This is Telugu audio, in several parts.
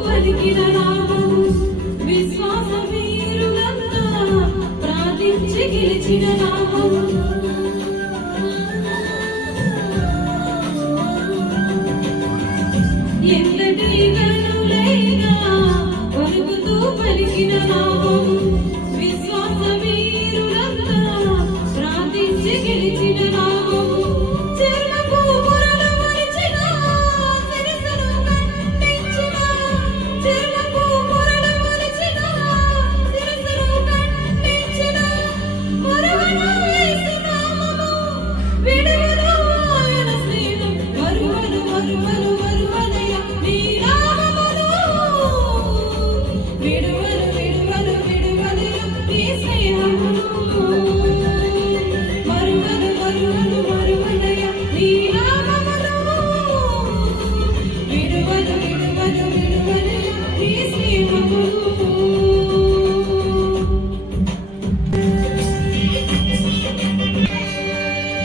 పలికిన నామం విశ్వాస వీరులంతా ప్రార్థించి గెలిచిన నామం ఎంతటి గనులైనా పలుకుతూ పలికిన నామం విశ్వాస వీరులంతా ప్రార్థించి గెలిచిన నామం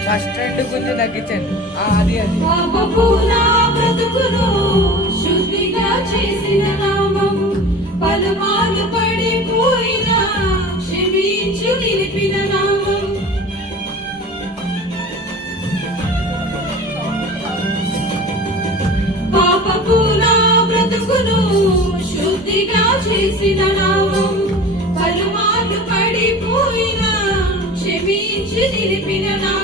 ఫస్ట్ రెండు కొంచెం తగ్గించండి. అది అది బ్రతుకును శుద్ధిగా చేసిన నామం పలుమార్లు పడిపోయిన క్షమించు నిలిపిన నామం పాపపు నా బ్రతుకును శుద్ధిగా చేసిన నామం పలుమార్లు పడిపోయిన క్షమించు నిలిపిన నామం